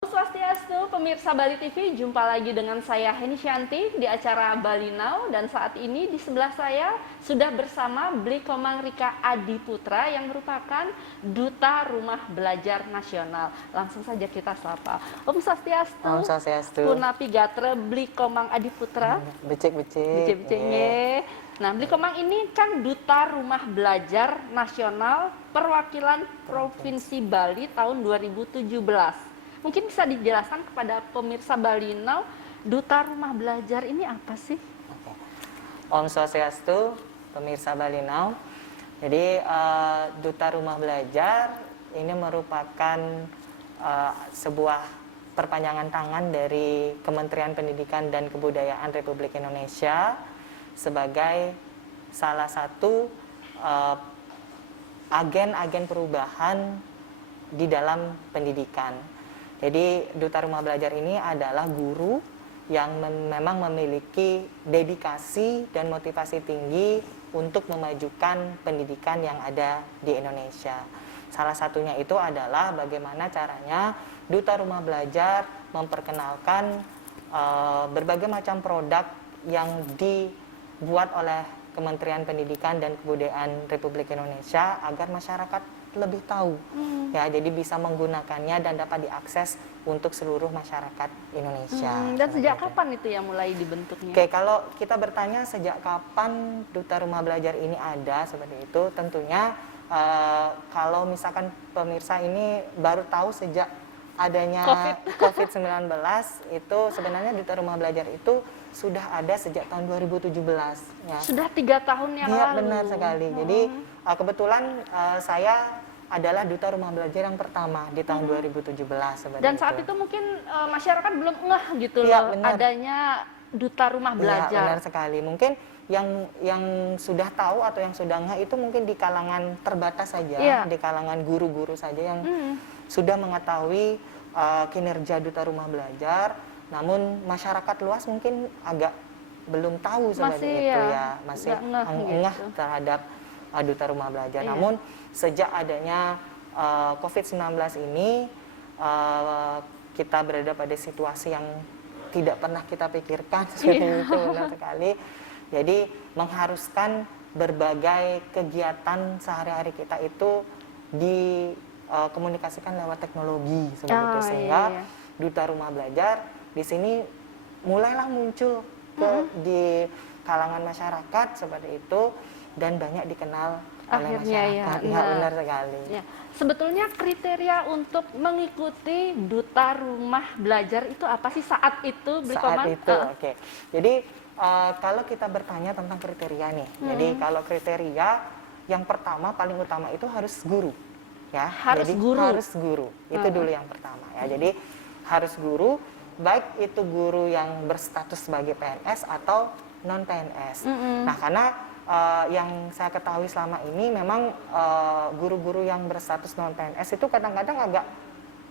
Swastiastu, pemirsa Bali TV, jumpa lagi dengan saya Heni Shanti di acara Bali Now, dan saat ini di sebelah saya sudah bersama Bli Komang Rika Adiputra yang merupakan Duta Rumah Belajar Nasional. Langsung saja kita sapa. Om Swastiastu. Om Swastiastu. Punapi Gatra Bli Komang Adiputra. Becek-becek. Becek-beceknya. Nah, Bli Komang ini kan Duta Rumah Belajar Nasional perwakilan Provinsi Bali tahun 2017. Mungkin bisa dijelaskan kepada pemirsa Bali Now, Duta Rumah Belajar ini apa sih? Om Swastiastu, pemirsa Bali Now. Jadi Duta Rumah Belajar ini merupakan sebuah perpanjangan tangan dari Kementerian Pendidikan dan Kebudayaan Republik Indonesia sebagai salah satu agen-agen perubahan di dalam pendidikan. Jadi Duta Rumah Belajar ini adalah guru yang memang memiliki dedikasi dan motivasi tinggi untuk memajukan pendidikan yang ada di Indonesia. Salah satunya itu adalah bagaimana caranya Duta Rumah Belajar memperkenalkan berbagai macam produk yang dibuat oleh Kementerian Pendidikan dan Kebudayaan Republik Indonesia agar masyarakat lebih tahu, ya, jadi bisa menggunakannya dan dapat diakses untuk seluruh masyarakat Indonesia. Dan sejak kapan itu yang mulai dibentuknya? Oke, kalau kita bertanya sejak kapan Duta Rumah Belajar ini ada seperti itu, tentunya kalau misalkan pemirsa ini baru tahu sejak adanya COVID-19, itu sebenarnya Duta Rumah Belajar itu sudah ada sejak tahun 2017. Ya. Sudah 3 tahun yang lalu. Benar sekali. Jadi kebetulan saya adalah Duta Rumah Belajar yang pertama di tahun 2017. Dan saat itu mungkin masyarakat belum ngeh gitu loh adanya Duta Rumah Belajar. Iya, benar sekali. Mungkin yang sudah tahu atau yang sudah ngeh itu mungkin di kalangan terbatas saja, di kalangan guru-guru saja yang sudah mengetahui kinerja Duta Rumah Belajar. Namun masyarakat luas mungkin agak belum tahu sebenarnya itu ya, masih ngeh terhadap Duta Rumah Belajar. Namun sejak adanya COVID-19 ini kita berada pada situasi yang tidak pernah kita pikirkan seperti itu, benar sekali. Jadi mengharuskan berbagai kegiatan sehari-hari kita itu dikomunikasikan lewat teknologi seperti itu, sehingga Duta Rumah Belajar di sini mulailah muncul di kalangan masyarakat seperti itu dan banyak dikenal oleh masyarakat. Ya, benar sekali. Ya. Sebetulnya kriteria untuk mengikuti Duta Rumah Belajar itu apa sih saat itu? Saat itu, oke. Jadi kalau kita bertanya tentang kriteria nih, jadi kalau kriteria yang pertama paling utama itu harus guru, ya. Harus guru. Itu dulu yang pertama, ya. Jadi harus guru. Baik itu guru yang berstatus sebagai PNS atau non PNS. Nah, karena yang saya ketahui selama ini memang guru-guru yang berstatus non PNS itu kadang-kadang agak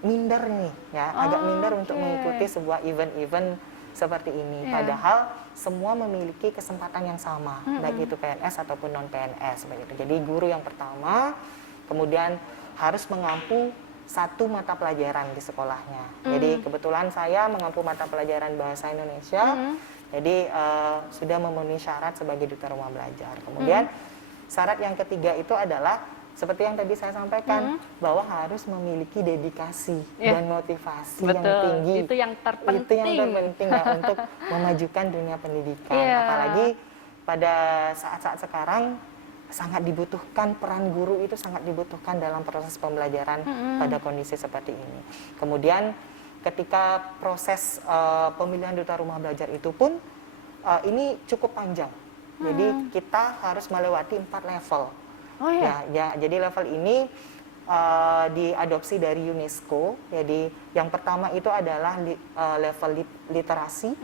minder nih, ya, agak minder untuk mengikuti sebuah event-event seperti ini. Padahal semua memiliki kesempatan yang sama, baik itu PNS ataupun non PNS begitu. Jadi guru yang pertama, kemudian harus mengampu satu mata pelajaran di sekolahnya. Jadi kebetulan saya mengampu mata pelajaran Bahasa Indonesia. Jadi sudah memenuhi syarat sebagai Duta Rumah Belajar. Kemudian syarat yang ketiga itu adalah seperti yang tadi saya sampaikan, bahwa harus memiliki dedikasi dan motivasi yang tinggi. Itu yang terpenting. Itu yang terpenting ya, untuk memajukan dunia pendidikan. Apalagi pada saat-saat sekarang sangat dibutuhkan, peran guru itu sangat dibutuhkan dalam proses pembelajaran pada kondisi seperti ini. Kemudian ketika proses pemilihan Duta Rumah Belajar itu pun ini cukup panjang. Jadi kita harus melewati 4 level. Ya, jadi level ini diadopsi dari UNESCO. Jadi yang pertama itu adalah level literasi,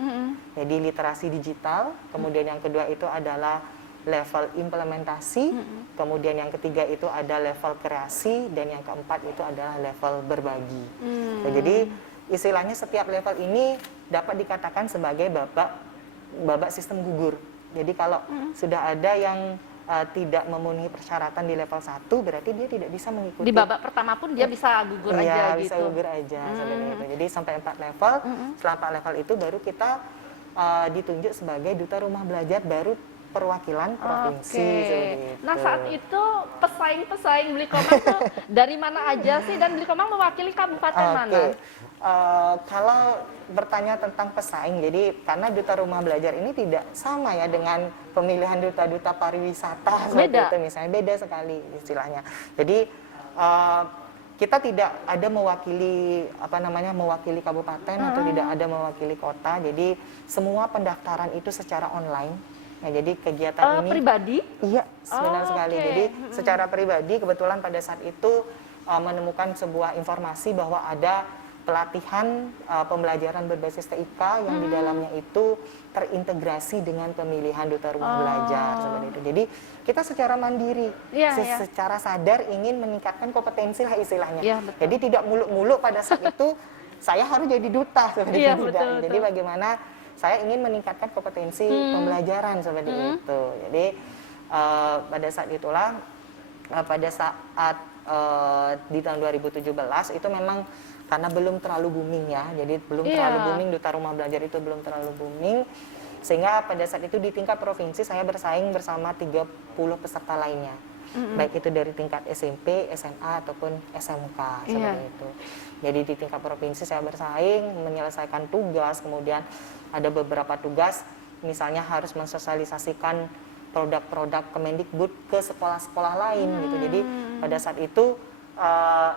jadi literasi digital. Kemudian yang kedua itu adalah level implementasi, kemudian yang ketiga itu ada level kreasi, dan yang keempat itu adalah level berbagi. Jadi istilahnya setiap level ini dapat dikatakan sebagai babak sistem gugur. Jadi kalau sudah ada yang tidak memenuhi persyaratan di level 1, berarti dia tidak bisa mengikuti. Di babak pertama pun dia bisa gugur aja gitu. Bisa gugur aja seperti itu. Jadi sampai 4 level, setelah 4 level itu baru kita ditunjuk sebagai duta rumah belajar baru perwakilan provinsi. Oke. Nah, saat itu pesaing-pesaing Beli Komang tuh dari mana aja sih, dan Beli Komang mewakili kabupaten mana? Kalau bertanya tentang pesaing, jadi karena duta rumah belajar ini tidak sama ya dengan pemilihan duta-duta pariwisata seperti itu misalnya, beda sekali istilahnya. Jadi kita tidak ada mewakili mewakili kabupaten atau tidak ada mewakili kota. Jadi semua pendaftaran itu secara online. Nah, jadi kegiatan ini pribadi? Iya, benar sekali. Jadi secara pribadi kebetulan pada saat itu menemukan sebuah informasi bahwa ada pelatihan pembelajaran berbasis TIK yang di dalamnya itu terintegrasi dengan pemilihan duta rumah belajar seperti itu. Jadi kita secara mandiri, secara sadar ingin meningkatkan kompetensi lah istilahnya. Jadi tidak muluk-muluk pada saat itu saya harus jadi duta seperti itu. Jadi bagaimana saya ingin meningkatkan kompetensi pembelajaran seperti itu. Jadi pada saat itulah, pada saat di tahun 2017 itu memang karena belum terlalu booming ya, jadi belum terlalu booming, duta rumah belajar itu belum terlalu booming, sehingga pada saat itu di tingkat provinsi saya bersaing bersama 30 peserta lainnya, baik itu dari tingkat SMP, SMA ataupun SMK seperti itu. Jadi di tingkat provinsi saya bersaing menyelesaikan tugas, kemudian ada beberapa tugas, misalnya harus mensosialisasikan produk-produk Kemendikbud ke sekolah-sekolah lain gitu. Jadi pada saat itu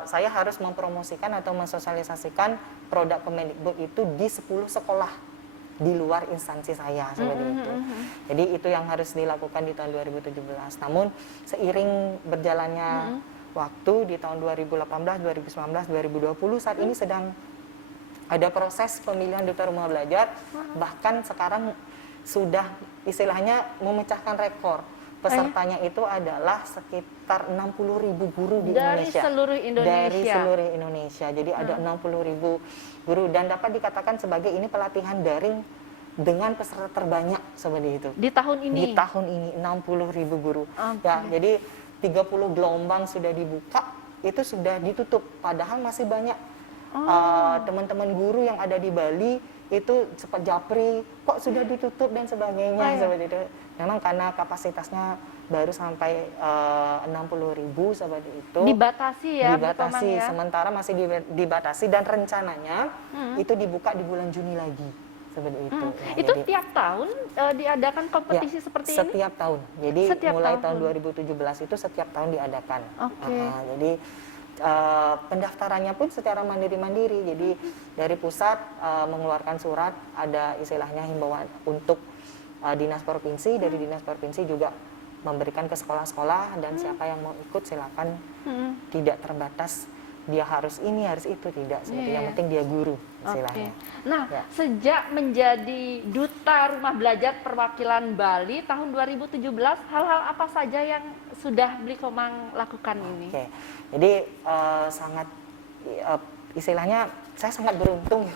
saya harus mempromosikan atau mensosialisasikan produk Kemendikbud itu di 10 sekolah di luar instansi saya seperti itu. Jadi itu yang harus dilakukan di tahun 2017. Namun seiring berjalannya waktu di tahun 2018, 2019, 2020 saat ini sedang ada proses pemilihan duta rumah belajar, bahkan sekarang sudah istilahnya memecahkan rekor. Pesertanya itu adalah sekitar 60.000 guru di Indonesia. Dari seluruh Indonesia. Jadi ada 60.000 guru dan dapat dikatakan sebagai ini pelatihan daring dengan peserta terbanyak seperti itu. Di tahun ini? Di tahun ini 60.000 guru. Ya, jadi 30 gelombang sudah dibuka, itu sudah ditutup. Padahal masih banyak teman-teman guru yang ada di Bali itu cepat japri, kok sudah ditutup dan sebagainya seperti itu. Memang karena kapasitasnya baru sampai 60.000 seperti itu. Dibatasi ya? Dibatasi, sementara masih dibatasi dan rencananya itu dibuka di bulan Juni lagi. Seperti itu. Ya, itu jadi, tiap tahun diadakan kompetisi seperti ini? Setiap tahun. Jadi mulai tahun 2017 itu setiap tahun diadakan. Jadi pendaftarannya pun secara mandiri-mandiri. Jadi dari pusat mengeluarkan surat, ada istilahnya himbauan untuk dinas provinsi, dari dinas provinsi juga memberikan ke sekolah-sekolah, dan siapa yang mau ikut silakan, tidak terbatas dia harus ini harus itu, tidak seperti yang penting dia guru istilahnya. Nah, sejak menjadi duta rumah belajar perwakilan Bali tahun 2017, hal-hal apa saja yang sudah Beli Komang lakukan ini? Jadi sangat istilahnya saya sangat beruntung.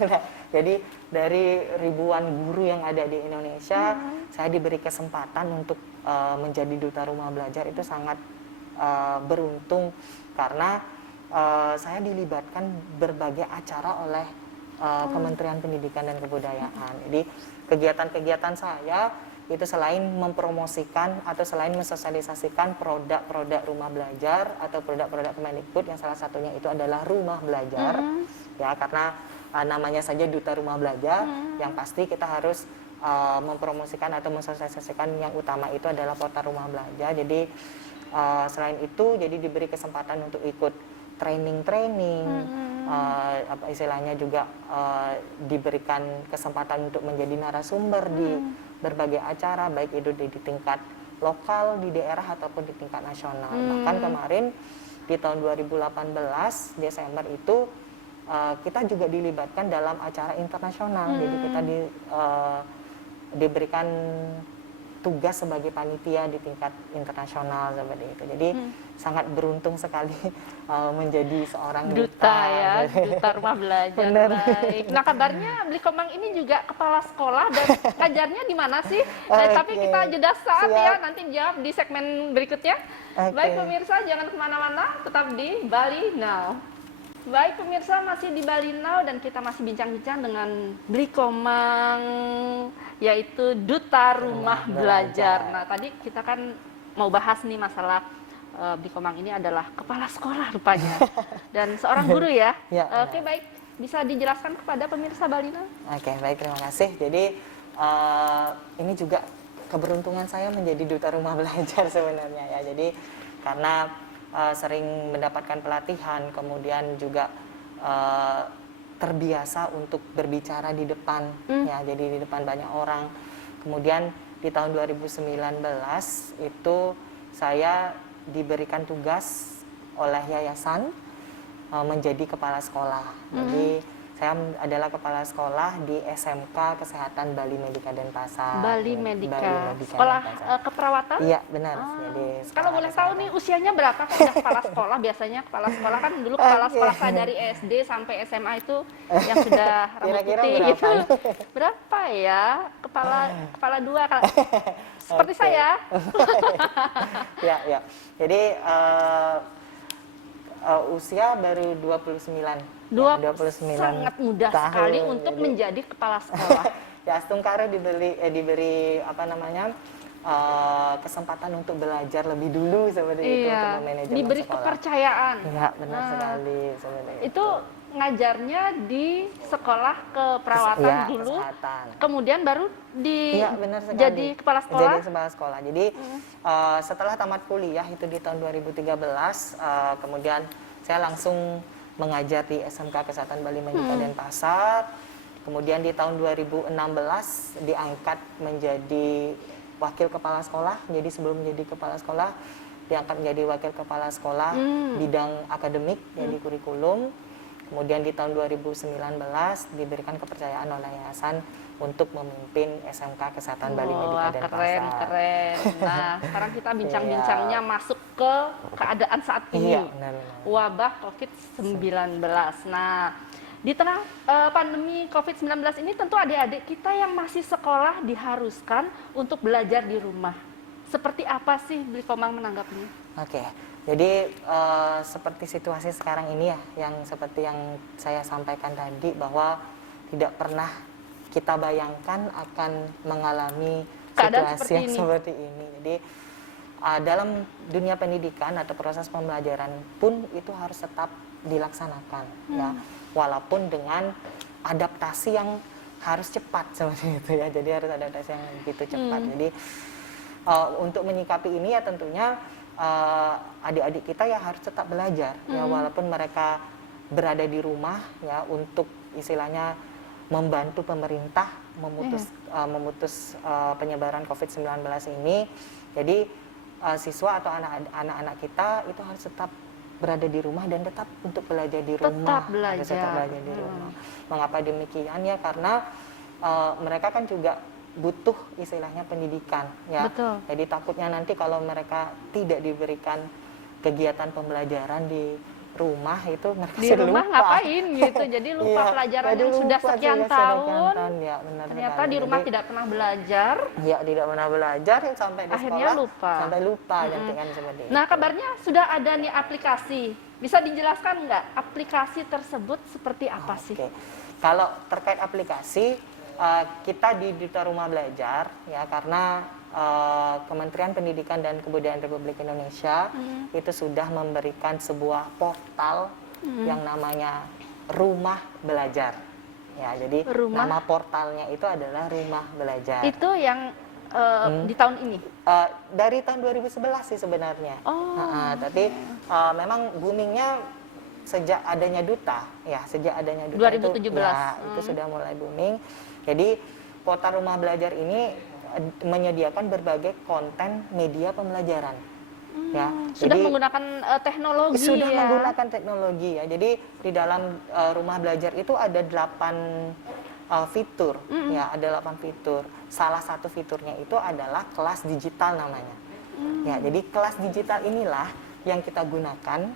Jadi dari ribuan guru yang ada di Indonesia, saya diberi kesempatan untuk menjadi duta rumah belajar, itu sangat beruntung karena saya dilibatkan berbagai acara oleh Kementerian Pendidikan dan Kebudayaan. Jadi kegiatan-kegiatan saya itu selain mempromosikan atau selain mensosialisasikan produk-produk rumah belajar atau produk-produk Kemendikbud, yang salah satunya itu adalah rumah belajar, ya karena namanya saja duta rumah belajar, yang pasti kita harus mempromosikan atau mensosialisasikan yang utama itu adalah portal rumah belajar. Jadi selain itu, jadi diberi kesempatan untuk ikut training, apa istilahnya juga diberikan kesempatan untuk menjadi narasumber di berbagai acara, baik itu di tingkat lokal, di daerah ataupun di tingkat nasional. Bahkan kemarin di tahun 2018 Desember itu kita juga dilibatkan dalam acara internasional. Jadi kita diberikan tugas sebagai panitia di tingkat internasional seperti itu. Jadi sangat beruntung sekali menjadi seorang Duta ya, duta rumah belajar. Bener. Baik. Nah, kabarnya Blikomang ini juga kepala sekolah dan ngajarnya di mana sih? Tapi kita jeda saat ya, nanti jawab di segmen berikutnya. Baik pemirsa, jangan kemana-mana, tetap di Bali Now. Baik pemirsa, masih di Bali Now dan kita masih bincang-bincang dengan Blikomang, yaitu Duta Rumah Belajar. Nah, tadi kita kan mau bahas nih masalah Blikomang ini adalah kepala sekolah rupanya dan seorang guru ya. Oke, baik, bisa dijelaskan kepada pemirsa Bali Now? Oke, baik, terima kasih. Jadi ini juga keberuntungan saya menjadi Duta Rumah Belajar sebenarnya ya. Jadi karena sering mendapatkan pelatihan, kemudian juga terbiasa untuk berbicara di depan, ya, jadi di depan banyak orang. Kemudian di tahun 2019 itu saya diberikan tugas oleh yayasan menjadi kepala sekolah. Jadi saya adalah kepala sekolah di SMK Kesehatan Bali Medika Denpasar. Bali Medika. Sekolah keperawatan? Iya, benar. Jadi kalau boleh tahu nih usianya berapa kok udah kepala sekolah? Biasanya kepala sekolah kan dulu kepala sekolah saya dari SD sampai SMA itu yang sudah rambut putih gitu. Berapa ya? Kepala dua seperti saya. Ya. Jadi usia baru 29. 29 sangat mudah tahun, sekali untuk menjadi kepala sekolah. Ya, Astungkara diberi apa namanya kesempatan untuk belajar lebih dulu seperti itu untuk manajemen diberi sekolah. Kepercayaan. Ya, benar sekali seperti itu. Ngajarnya di sekolah keperawatan dulu, kesehatan. Kemudian baru jadi kepala sekolah. Jadi kepala sekolah. Jadi setelah tamat kuliah itu di tahun 2013, kemudian saya langsung mengajar di SMK Kesehatan Bali Medika Denpasar. Kemudian di tahun 2016 diangkat menjadi wakil kepala sekolah. Jadi sebelum menjadi kepala sekolah diangkat menjadi wakil kepala sekolah bidang akademik, jadi kurikulum. Kemudian di tahun 2019 diberikan kepercayaan oleh yayasan untuk memimpin SMK Kesehatan Bali Medika Denpasar. Keren. Nah, sekarang kita bincang-bincangnya masuk ke keadaan saat ini. Benar. Wabah COVID-19. Nah, di tengah pandemi COVID-19 ini tentu adik-adik kita yang masih sekolah diharuskan untuk belajar di rumah. Seperti apa sih Blikomang menanggapinya? Oke. Jadi seperti situasi sekarang ini ya, yang seperti yang saya sampaikan tadi bahwa tidak pernah kita bayangkan akan mengalami situasi yang seperti ini. Jadi dalam dunia pendidikan atau proses pembelajaran pun itu harus tetap dilaksanakan, ya, walaupun dengan adaptasi yang harus cepat seperti itu ya. Jadi harus adaptasi yang begitu cepat. Jadi untuk menyikapi ini ya tentunya adik-adik kita ya harus tetap belajar ya, walaupun mereka berada di rumah ya, untuk istilahnya membantu pemerintah memutus penyebaran COVID-19 ini. Jadi siswa atau anak-anak kita itu harus tetap berada di rumah dan tetap untuk belajar di rumah. Harus tetap belajar di rumah. Mengapa demikian ya? Karena mereka kan juga butuh istilahnya pendidikan ya. Betul. Jadi takutnya nanti kalau mereka tidak diberikan kegiatan pembelajaran di rumah itu mereka di rumah lupa. Ngapain gitu, jadi lupa pelajaran yang sudah sekian tahun. Ya, benar, ternyata di rumah tidak pernah belajar. Ya, tidak pernah belajar sampai di akhirnya sekolah sampai lupa nanti kan seperti itu. Nah, kabarnya sudah ada nih aplikasi. Bisa dijelaskan nggak aplikasi tersebut seperti apa sih? Kalau terkait aplikasi, kita di Duta Rumah Belajar ya, karena Kementerian Pendidikan dan Kebudayaan Republik Indonesia itu sudah memberikan sebuah portal yang namanya Rumah Belajar. Ya, jadi nama portalnya itu adalah Rumah Belajar. Itu yang di tahun ini? Dari tahun 2011 sih sebenarnya. Tapi memang boomingnya sejak adanya Duta, ya, sejak adanya Duta 2017. Itu sudah mulai booming. Jadi portal Rumah Belajar ini menyediakan berbagai konten media pembelajaran. Ya, sudah jadi, menggunakan teknologi. Sudah menggunakan teknologi ya. Jadi di dalam Rumah Belajar itu ada 8 fitur, ya ada 8 fitur. Salah satu fiturnya itu adalah kelas digital namanya. Ya, jadi kelas digital inilah yang kita gunakan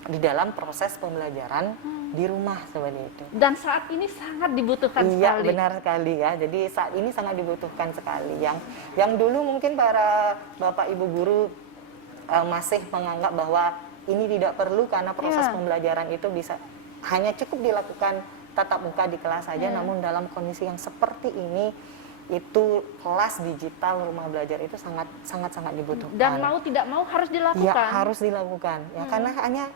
di dalam proses pembelajaran di rumah seperti itu. Dan saat ini sangat dibutuhkan Iya, sekali. benar sekali ya. Jadi saat ini sangat dibutuhkan sekali. Yang dulu mungkin para Bapak Ibu guru masih menganggap bahwa ini tidak perlu karena proses pembelajaran itu bisa hanya cukup dilakukan tatap muka di kelas saja, namun dalam kondisi yang seperti ini itu kelas digital rumah belajar itu sangat dibutuhkan. Dan mau tidak mau harus dilakukan. Ya, harus dilakukan. Ya, karena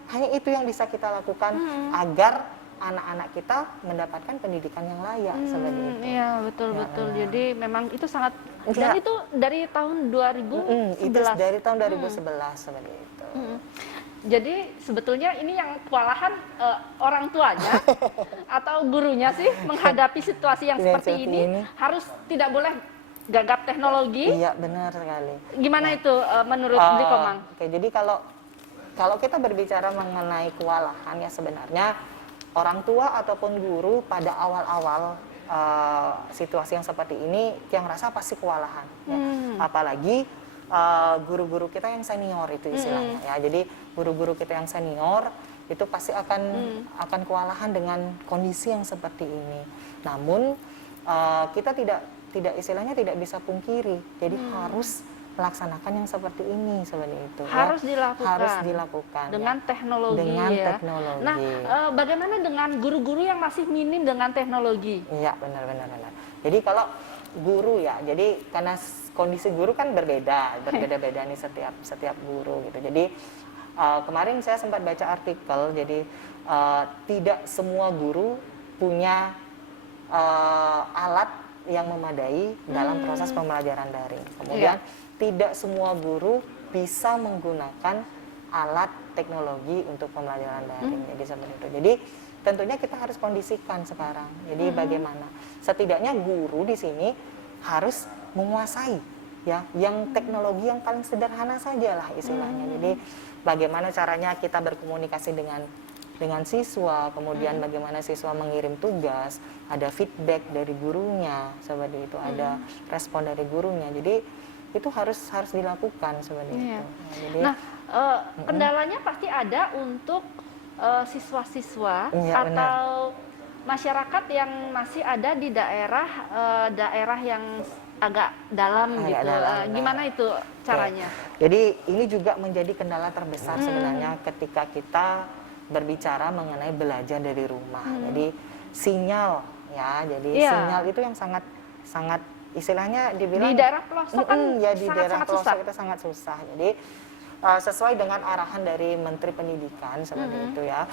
hanya itu yang bisa kita lakukan agar anak-anak kita mendapatkan pendidikan yang layak seperti itu. Iya, betul. Jadi memang itu sangat, dan Ya. itu dari tahun 2011. Itu dari tahun 2011 seperti itu. Jadi sebetulnya ini yang kewalahan orang tuanya atau gurunya sih menghadapi situasi yang seperti ini harus tidak boleh gagap teknologi. Iya, benar sekali. Gimana itu menurut Bli Komang? Oke, jadi kalau kita berbicara mengenai kewalahan ya sebenarnya orang tua ataupun guru pada awal-awal situasi yang seperti ini yang rasa pasti kewalahan. Ya. Apalagi guru-guru kita yang senior itu istilahnya ya. Jadi guru-guru kita yang senior itu pasti akan kewalahan dengan kondisi yang seperti ini. Namun kita tidak istilahnya tidak bisa pungkiri. Jadi harus melaksanakan yang seperti ini seperti itu. Harus ya. dilakukan. Harus dilakukan dengan ya. teknologi. Dengan ya. teknologi. Nah, bagaimana dengan guru-guru yang masih minim dengan teknologi? Iya, benar. Jadi kalau guru ya, jadi karena kondisi guru kan berbeda-beda nih setiap guru gitu. Jadi kemarin saya sempat baca artikel, jadi tidak semua guru punya alat yang memadai dalam proses pembelajaran daring. Kemudian tidak semua guru bisa menggunakan alat teknologi untuk pembelajaran daring. Jadi seperti itu. Jadi tentunya kita harus kondisikan sekarang. Jadi bagaimana? Setidaknya guru di sini harus menguasai ya yang teknologi yang paling sederhana saja lah istilahnya. Jadi bagaimana caranya kita berkomunikasi dengan siswa, kemudian bagaimana siswa mengirim tugas, ada feedback dari gurunya seperti itu, ada respon dari gurunya. Jadi itu harus dilakukan seperti itu. Jadi, nah, kendalanya pasti ada untuk siswa-siswa atau masyarakat yang masih ada di daerah yang agak dalam gitu. Gimana itu caranya? Jadi ini juga menjadi kendala terbesar sebenarnya ketika kita berbicara mengenai belajar dari rumah. Jadi sinyal ya, jadi sinyal itu yang sangat istilahnya dibilang di daerah pelosok kan ya di daerah pelosok susah. itu sangat susah. Jadi sesuai dengan arahan dari Menteri Pendidikan seperti itu ya,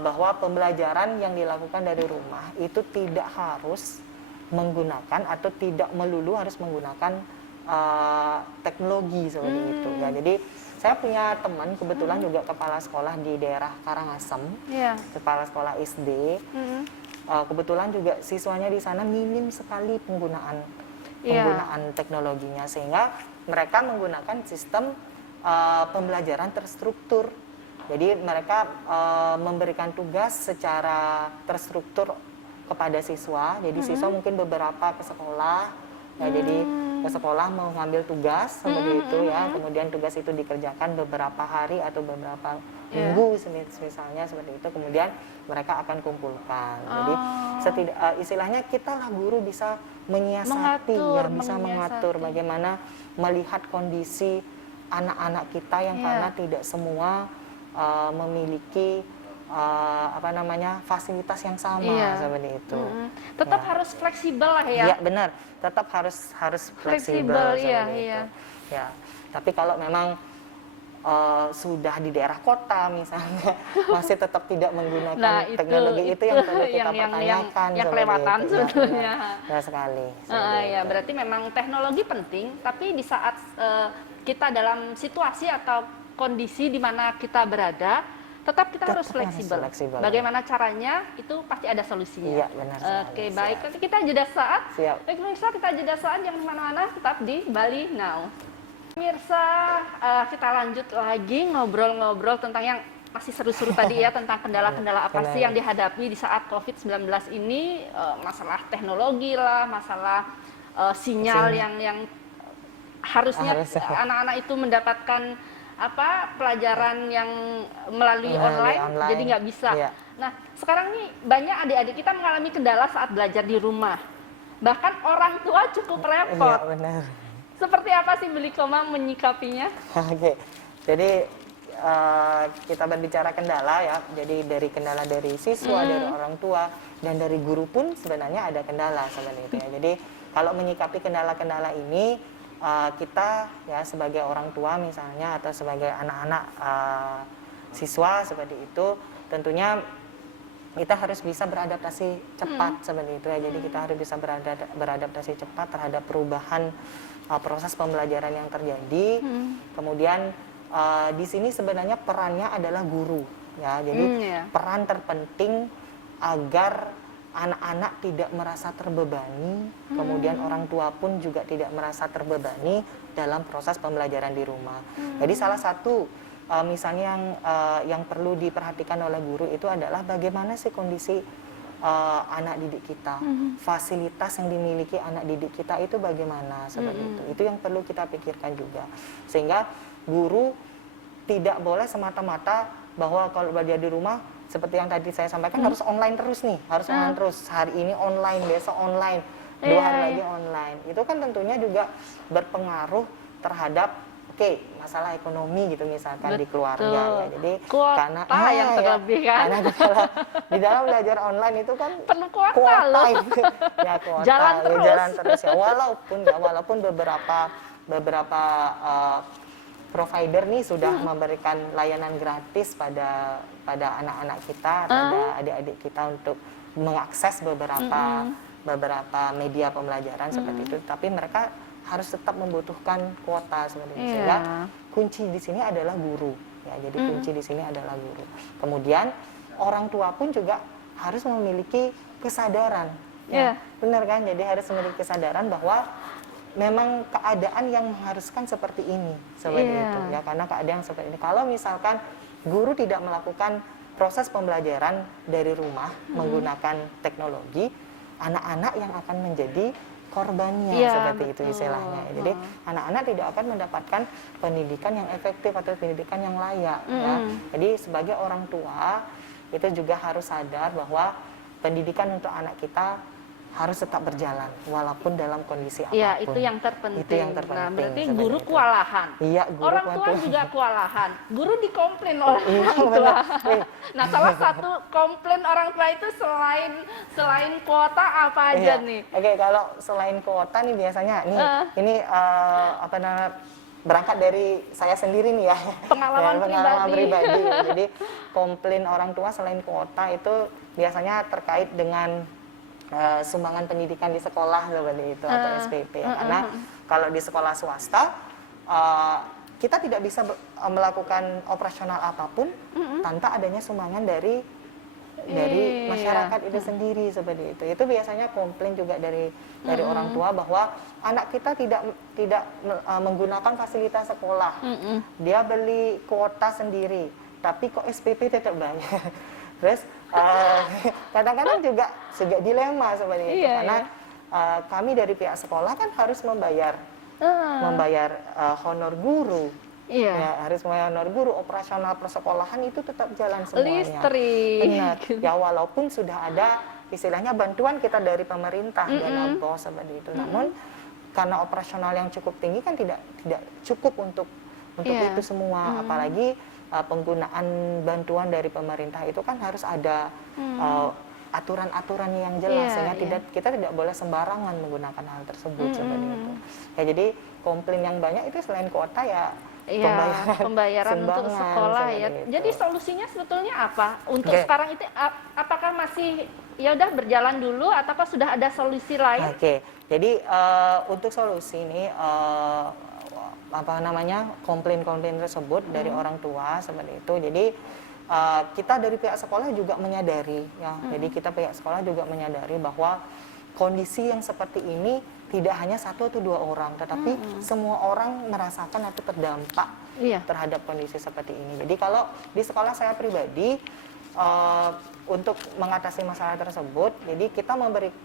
bahwa pembelajaran yang dilakukan dari rumah itu tidak harus menggunakan atau tidak melulu harus menggunakan teknologi seperti itu ya. Jadi saya punya teman kebetulan juga kepala sekolah di daerah Karangasem, kepala sekolah SD. Kebetulan juga siswanya di sana minim sekali penggunaan teknologinya, sehingga mereka menggunakan sistem pembelajaran terstruktur. Jadi mereka memberikan tugas secara terstruktur kepada siswa. Jadi siswa mungkin beberapa ke sekolah, ya, jadi ke sekolah mau ngambil tugas seperti itu ya. Kemudian tugas itu dikerjakan beberapa hari atau beberapa minggu misalnya seperti itu. Kemudian mereka akan kumpulkan. Jadi istilahnya kita lah guru bisa menyiasati, bisa mengatur bagaimana melihat kondisi anak-anak kita yang karena tidak semua memiliki fasilitas yang sama seperti itu. Tetap harus fleksibel lah ya. Iya benar, tetap harus fleksibel iya. itu. Ya, tapi kalau memang sudah di daerah kota misalnya masih tetap tidak menggunakan teknologi itu yang perlu kita pertanyakan. Yang kelewatan sebetulnya. Ya sekali. Ya, berarti memang teknologi penting, tapi di saat kita dalam situasi atau kondisi di mana kita berada, tetap kita harus fleksibel. Bagaimana caranya itu pasti ada solusinya. Iya, benar. Oke, baik. Nanti kita jeda saat. Siap. Baik, pemirsa, kita jeda saat, jangan kemana-mana, tetap di Bali Now. Pemirsa, kita lanjut lagi ngobrol-ngobrol tentang yang masih seru-seru tadi ya tentang kendala-kendala apa sih Kendala. yang dihadapi di saat COVID-19 ini, masalah teknologi lah, masalah sinyal yang harusnya anak-anak itu mendapatkan pelajaran yang melalui online, jadi nggak bisa. Iya. Nah, sekarang nih banyak adik-adik kita mengalami kendala saat belajar di rumah. Bahkan orang tua cukup repot. Iya, benar. Seperti apa sih Blikoma menyikapinya? Oke, jadi kita berbicara kendala ya. Jadi dari kendala dari siswa, dari orang tua, dan dari guru pun sebenarnya ada kendala sebenarnya itu ya. Jadi kalau menyikapi kendala-kendala ini, kita ya sebagai orang tua misalnya atau sebagai anak-anak siswa seperti itu, tentunya kita harus bisa beradaptasi cepat seperti itu ya. Jadi kita harus bisa beradaptasi cepat terhadap perubahan proses pembelajaran yang terjadi. Kemudian di sini sebenarnya perannya adalah guru ya. Jadi peran terpenting agar anak-anak tidak merasa terbebani, kemudian orang tua pun juga tidak merasa terbebani dalam proses pembelajaran di rumah. Jadi salah satu misalnya yang perlu diperhatikan oleh guru itu adalah bagaimana sih kondisi anak didik kita, fasilitas yang dimiliki anak didik kita itu bagaimana seperti itu yang perlu kita pikirkan juga, sehingga guru tidak boleh semata-mata bahwa kalau belajar di rumah seperti yang tadi saya sampaikan harus online terus nih, harus online terus, hari ini online, besok online, 2 hari lagi online. Itu kan tentunya juga berpengaruh terhadap masalah ekonomi gitu misalkan di keluarga ya. Jadi karena yang terlebih kan. Karena di dalam belajar online itu kan perlu kuota loh. Itu. Ya kuota, jalan terus ya. Walaupun beberapa provider nih sudah memberikan layanan gratis pada anak-anak kita, pada adik-adik kita untuk mengakses beberapa media pembelajaran seperti itu. Tapi mereka harus tetap membutuhkan kuota seperti itu. Sehingga kunci di sini adalah guru. Ya, jadi kunci di sini adalah guru. Kemudian orang tua pun juga harus memiliki kesadaran. Ya, benar kan? Jadi harus memiliki kesadaran bahwa memang keadaan yang mengharuskan seperti ini, seperti itu ya, karena keadaan seperti ini. Kalau misalkan guru tidak melakukan proses pembelajaran dari rumah menggunakan teknologi, anak-anak yang akan menjadi korbannya seperti itu istilahnya. Jadi anak-anak tidak akan mendapatkan pendidikan yang efektif atau pendidikan yang layak. Ya. Jadi sebagai orang tua itu juga harus sadar bahwa pendidikan untuk anak kita harus tetap berjalan walaupun dalam kondisi apapun. Iya, itu yang terpenting. Itu yang terpenting. Nah, berarti guru kewalahan. Iya, guru orang tua juga kewalahan. Guru dikomplain oleh orang tua. Nah, salah satu komplain orang tua itu selain kuota apa aja nih? Oke, kalau selain kuota nih biasanya ini berangkat dari saya sendiri nih ya. Pengalaman pribadi. Jadi komplain orang tua selain kuota itu biasanya terkait dengan sumbangan pendidikan di sekolah seperti itu atau SPP ya. Karena kalau di sekolah swasta kita tidak bisa melakukan operasional apapun tanpa adanya sumbangan dari masyarakat itu sendiri seperti itu. Itu biasanya komplain juga dari orang tua bahwa anak kita tidak menggunakan fasilitas sekolah. Dia beli kuota sendiri, tapi kok SPP tetap bayar. Terus kadang-kadang juga dilema seperti itu karena kami dari pihak sekolah kan harus membayar honor guru. Ya, harus membayar honor guru, operasional persekolahan itu tetap jalan semuanya. Listrik. Benar. Ya walaupun sudah ada istilahnya bantuan kita dari pemerintah dana BOS seperti itu. Namun karena operasional yang cukup tinggi kan tidak cukup untuk itu semua, apalagi penggunaan bantuan dari pemerintah itu kan harus ada aturan-aturan yang jelas sehingga kita tidak boleh sembarangan menggunakan hal tersebut seperti itu. Ya jadi komplain yang banyak itu selain kuota pembayaran untuk sekolah ya. Itu. Jadi solusinya sebetulnya apa? Untuk sekarang itu apakah masih ya udah berjalan dulu ataukah sudah ada solusi lain? Jadi untuk solusi ini komplain-komplain tersebut dari orang tua seperti itu. Jadi kita dari pihak sekolah juga menyadari ya. Jadi kita pihak sekolah juga menyadari bahwa kondisi yang seperti ini tidak hanya satu atau dua orang, tetapi semua orang merasakan atau terdampak terhadap kondisi seperti ini. Jadi kalau di sekolah saya pribadi, untuk mengatasi masalah tersebut, jadi kita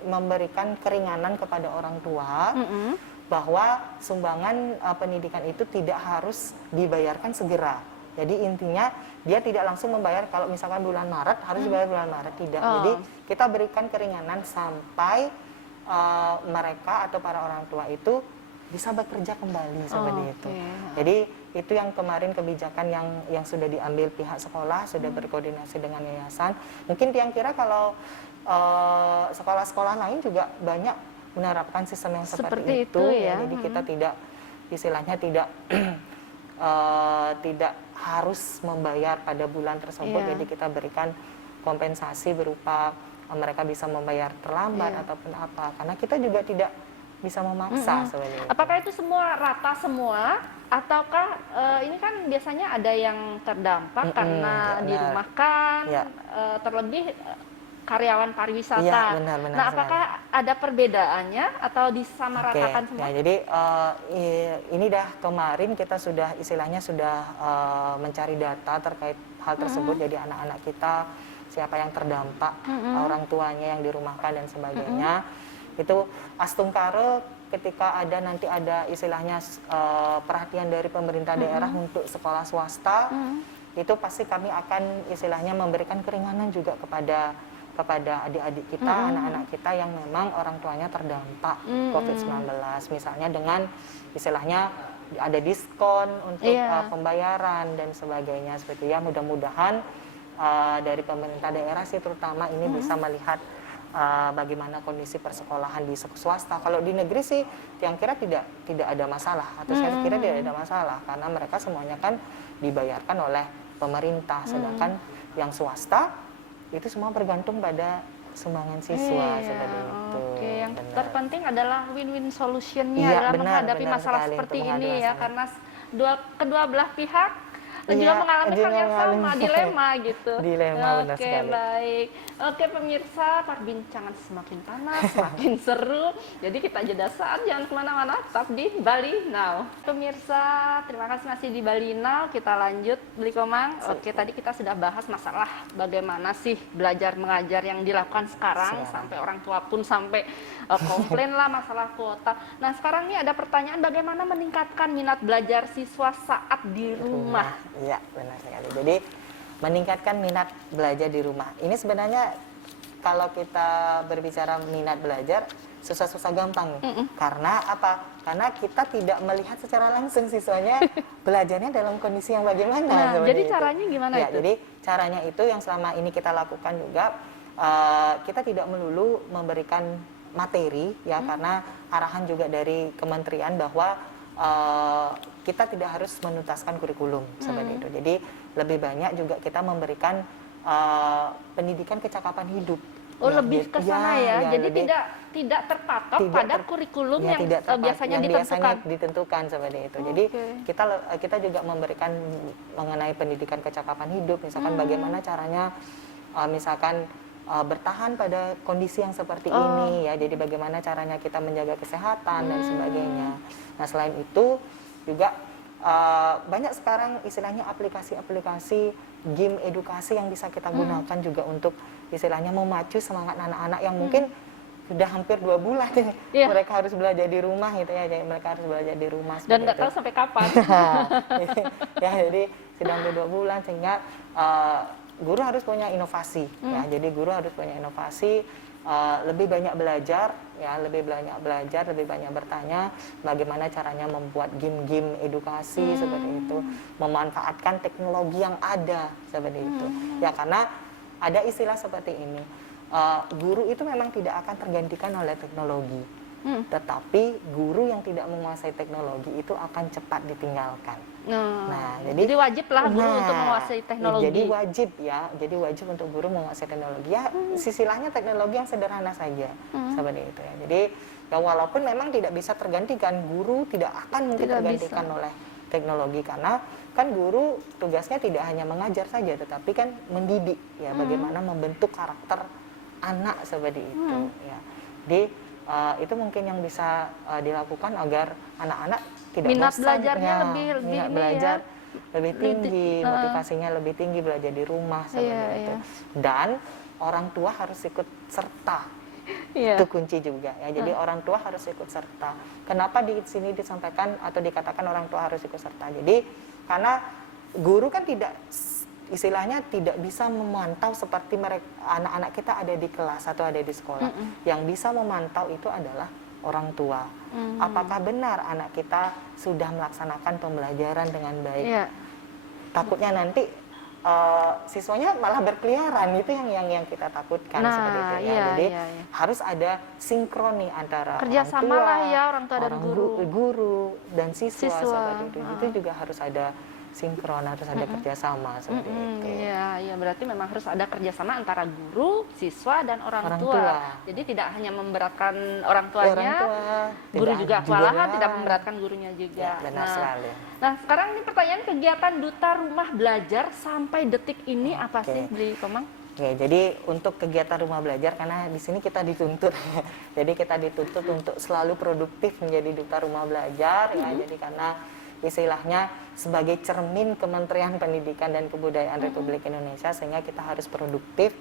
memberikan keringanan kepada orang tua, bahwa sumbangan pendidikan itu tidak harus dibayarkan segera. Jadi intinya dia tidak langsung membayar kalau misalkan bulan Maret harus dibayar bulan Maret, tidak. Jadi kita berikan keringanan sampai mereka atau para orang tua itu bisa bekerja kembali seperti itu. Jadi itu yang kemarin kebijakan yang sudah diambil pihak sekolah, sudah berkoordinasi dengan yayasan. Mungkin yang kira kalau sekolah-sekolah lain juga banyak menerapkan sistem yang seperti itu ya. Jadi kita tidak, istilahnya tidak tidak harus membayar pada bulan tersebut. Jadi kita berikan kompensasi berupa mereka bisa membayar terlambat ataupun apa, karena kita juga tidak bisa memaksa sebenarnya. Apakah itu semua rata semua, ataukah ini kan biasanya ada yang terdampak karena dirumahkan, terlebih karyawan pariwisata. Nah, apakah ada perbedaannya atau disamaratakan semua? Ya, jadi ini dah kemarin kita sudah istilahnya sudah mencari data terkait hal tersebut. Jadi anak-anak kita siapa yang terdampak, orang tuanya yang dirumahkan dan sebagainya. Itu astungkare ketika nanti ada istilahnya perhatian dari pemerintah daerah untuk sekolah swasta, itu pasti kami akan istilahnya memberikan keringanan juga kepada adik-adik kita, anak-anak kita yang memang orang tuanya terdampak COVID-19, misalnya dengan istilahnya ada diskon untuk pembayaran dan sebagainya seperti ya. Mudah-mudahan dari pemerintah daerah sih terutama ini bisa melihat bagaimana kondisi persekolahan di swasta. Kalau di negeri sih yang kira tidak ada masalah, atau saya kira tidak ada masalah karena mereka semuanya kan dibayarkan oleh pemerintah, sedangkan yang swasta itu semua bergantung pada sumbangan siswa seperti itu. Yang terpenting adalah win-win solutionnya dalam menghadapi masalah seperti ini ya, karena kedua belah pihak juga mengalami hal yang sama, dilema gitu. Benar sekali. Baik. Oke pemirsa, perbincangan semakin panas, semakin seru. Jadi kita jeda saat, jangan kemana-mana, tetap di Bali Now. Pemirsa, terima kasih masih di Bali Now. Kita lanjut, Bli Komang. Oke, tadi kita sudah bahas masalah bagaimana sih belajar mengajar yang dilakukan sekarang. Sampai orang tua pun sampai komplain lah masalah kuota. Nah sekarang ini ada pertanyaan, bagaimana meningkatkan minat belajar siswa saat di rumah? Iya, benar sekali. Jadi meningkatkan minat belajar di rumah. Ini sebenarnya kalau kita berbicara minat belajar susah-susah gampang nih. Karena apa? Karena kita tidak melihat secara langsung siswanya belajarnya dalam kondisi yang bagaimana. Nah, jadi caranya gimana ya, itu? Jadi caranya itu yang selama ini kita lakukan juga, kita tidak melulu memberikan materi ya, karena arahan juga dari kementerian bahwa kita tidak harus menuntaskan kurikulum seperti itu. Jadi lebih banyak juga kita memberikan pendidikan kecakapan hidup. Lebih ke sana ya. Jadi tidak terpatok pada kurikulum yang biasanya ditentukan seperti itu. Jadi kita juga memberikan mengenai pendidikan kecakapan hidup, misalkan bagaimana caranya misalkan bertahan pada kondisi yang seperti ini ya. Jadi bagaimana caranya kita menjaga kesehatan dan sebagainya. Nah, selain itu juga banyak sekarang istilahnya aplikasi-aplikasi game edukasi yang bisa kita gunakan juga untuk istilahnya memacu semangat anak-anak yang mungkin sudah hampir 2 bulan mereka harus belajar di rumah gitu ya. Jadi mereka harus belajar di rumah dan nggak tahu sampai kapan. Ya, jadi sudah hampir 2 bulan sehingga guru harus punya inovasi ya. Jadi guru harus punya inovasi, lebih banyak belajar ya, lebih banyak bertanya bagaimana caranya membuat game-game edukasi seperti itu, memanfaatkan teknologi yang ada seperti itu ya. Karena ada istilah seperti ini, guru itu memang tidak akan tergantikan oleh teknologi, tetapi guru yang tidak menguasai teknologi itu akan cepat ditinggalkan. Nah, jadi wajiblah guru untuk menguasai teknologi. Jadi wajib untuk guru menguasai teknologi. Ya, istilahnya teknologi yang sederhana saja, seperti itu ya. Jadi ya walaupun memang tidak bisa tergantikan, guru tidak akan mungkin tergantikan oleh teknologi, karena kan guru tugasnya tidak hanya mengajar saja, tetapi kan mendidik ya, bagaimana membentuk karakter anak seperti itu ya. Jadi itu mungkin yang bisa dilakukan agar anak-anak tidak Minat bosan, belajarnya ya, lebih minat ini belajar ya. lebih tinggi, motivasinya lebih tinggi belajar di rumah seperti Iya, itu. iya. Dan orang tua harus ikut serta. Iya. Itu kunci juga ya. Jadi orang tua harus ikut serta. Kenapa di sini disampaikan atau dikatakan orang tua harus ikut serta? Jadi karena guru kan tidak istilahnya tidak bisa memantau seperti mereka anak-anak kita ada di kelas atau ada di sekolah. Yang bisa memantau itu adalah orang tua. Apakah benar anak kita sudah melaksanakan pembelajaran dengan baik? Iya. Takutnya nanti siswanya malah berkeliaran, itu yang kita takutkan seperti itu ya. Iya, Jadi iya, iya. harus ada sinkron nih antara Kerjasama orang tua, lah ya, orang tua dan guru dan siswa, Siswa. seperti itu. Itu juga harus ada sinkron, harus ada kerjasama seperti itu. Iya, iya, berarti memang harus ada kerjasama antara guru, siswa, dan orang tua. Jadi tidak hanya memberatkan orang tuanya, guru juga kewalahan, tidak memberatkan gurunya juga. Ya, benar sekali. Nah, sekarang ini pertanyaan kegiatan Duta Rumah Belajar sampai detik ini apa sih, Bli Komang? Ya, jadi untuk kegiatan rumah belajar, karena di sini kita dituntut, jadi kita dituntut untuk selalu produktif menjadi duta rumah belajar, ya. Jadi karena istilahnya sebagai cermin Kementerian Pendidikan dan Kebudayaan Republik Indonesia, sehingga kita harus produktif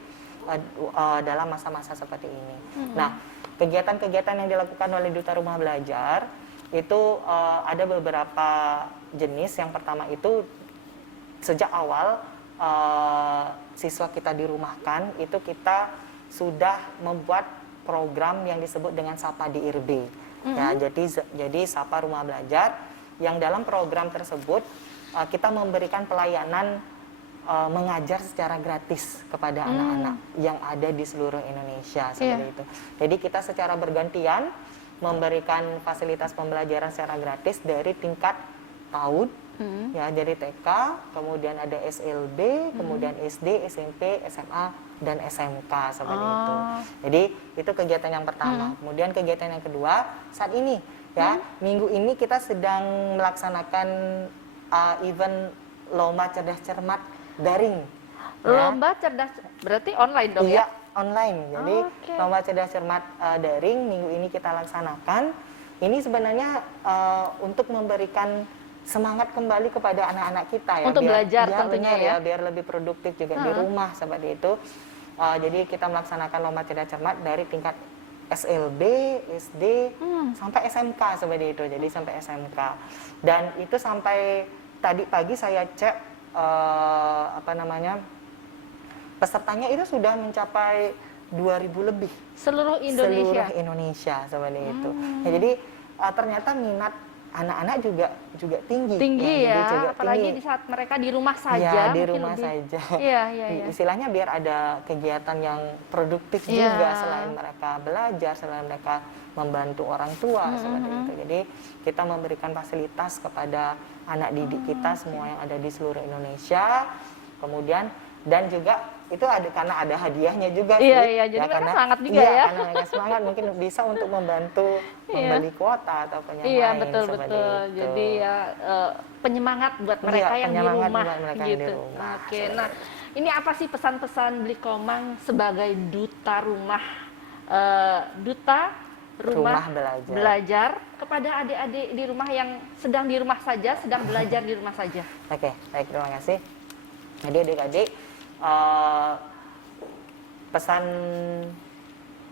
dalam masa-masa seperti ini. Nah, kegiatan-kegiatan yang dilakukan oleh duta rumah belajar itu ada beberapa jenis. Yang pertama itu sejak awal siswa kita dirumahkan, itu kita sudah membuat program yang disebut dengan Sapa di IRB. Ya, jadi Sapa Rumah Belajar, yang dalam program tersebut kita memberikan pelayanan mengajar secara gratis kepada anak-anak yang ada di seluruh Indonesia seperti itu. Jadi kita secara bergantian memberikan fasilitas pembelajaran secara gratis dari tingkat PAUD, ya, dari TK, kemudian ada SLB, kemudian SD, SMP, SMA, dan SMK seperti itu. Jadi itu kegiatan yang pertama. Kemudian kegiatan yang kedua, saat ini ya, minggu ini kita sedang melaksanakan event lomba cerdas cermat daring. Lomba cerdas berarti online dong ya? Iya, ya? online. Jadi lomba cerdas cermat daring minggu ini kita laksanakan. Ini sebenarnya untuk memberikan semangat kembali kepada anak-anak kita ya, untuk belajar tentunya ya, biar lebih produktif juga di rumah seperti itu. Jadi kita melaksanakan lomba cerdas cermat dari tingkat SLB, SD, sampai SMK seperti itu. Jadi sampai SMK. Dan itu sampai tadi pagi saya cek pesertanya itu sudah mencapai 2.000 lebih. Seluruh Indonesia. Seluruh Indonesia seperti itu. Ya, jadi ternyata minat anak-anak juga tinggi ya, juga apalagi tinggi. di saat mereka di rumah saja. Ya, di mungkin rumah lebih. saja. Iya. Istilahnya biar ada kegiatan yang produktif juga, selain mereka belajar, selain mereka membantu orang tua seperti itu. Jadi kita memberikan fasilitas kepada anak didik kita semua yang ada di seluruh Indonesia. Kemudian dan juga itu ada karena ada hadiahnya juga sih. Iya, jadi mereka semangat juga ya. Karena mereka semangat, mungkin bisa untuk membantu membeli kuota atau yang lain. Iya, betul. Jadi ya penyemangat buat mereka yang di rumah gitu. Oke, nah ini apa sih pesan-pesan Bli Komang sebagai duta rumah belajar kepada adik-adik di rumah yang sedang di rumah saja, sedang belajar di rumah saja? Oke, baik, terima kasih. Jadi adik-adik, pesan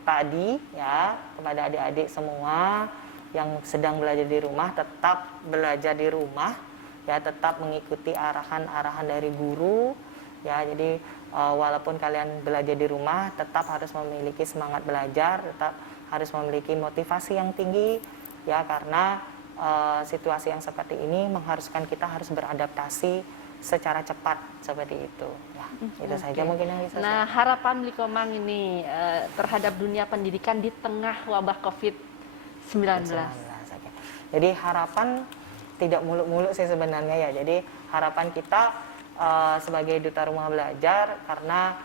tadi ya kepada adik-adik semua yang sedang belajar di rumah, tetap belajar di rumah ya, tetap mengikuti arahan-arahan dari guru ya. Jadi walaupun kalian belajar di rumah, tetap harus memiliki semangat belajar, tetap harus memiliki motivasi yang tinggi ya, karena situasi yang seperti ini mengharuskan kita harus beradaptasi secara cepat seperti itu ya. Itu saja mungkin yang bisa Nah, harapan Bli Komang ini terhadap dunia pendidikan di tengah wabah COVID-19. Jadi harapan tidak muluk-muluk sih sebenarnya ya. Jadi harapan kita sebagai duta rumah belajar, karena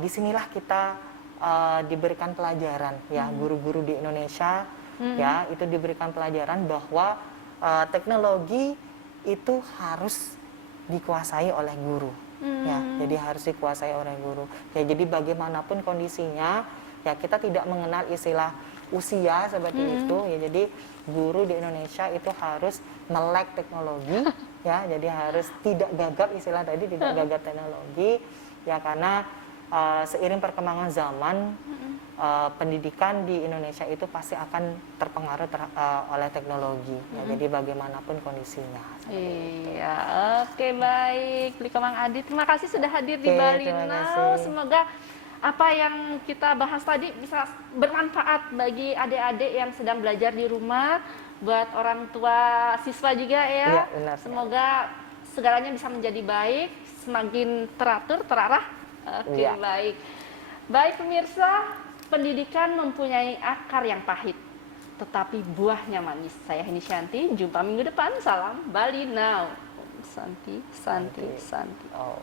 disinilah kita diberikan pelajaran ya, guru-guru di Indonesia ya, itu diberikan pelajaran bahwa teknologi itu harus dikuasai oleh guru ya. Jadi harus dikuasai oleh guru ya. Jadi bagaimanapun kondisinya ya kita tidak mengenal istilah usia seperti itu ya. Jadi guru di Indonesia itu harus melek teknologi ya, jadi harus tidak gagap, istilah tadi tidak gagap teknologi ya, karena seiring perkembangan zaman pendidikan di Indonesia itu pasti akan terpengaruh oleh teknologi ya, jadi bagaimanapun kondisinya. Iya, oke, baik. Blikomang Adi, terima kasih sudah hadir di Oke, Bali terima Now. kasih. Semoga apa yang kita bahas tadi bisa bermanfaat bagi adik-adik yang sedang belajar di rumah, buat orang tua siswa juga ya. Iya, benar. Semoga segalanya bisa menjadi baik, semakin teratur, terarah. Oke, Iya. baik. Baik pemirsa, pendidikan mempunyai akar yang pahit, tetapi buahnya manis. Saya Heni Shanti, jumpa minggu depan. Salam Bali Now. Santi, Santi, Santi. Oh.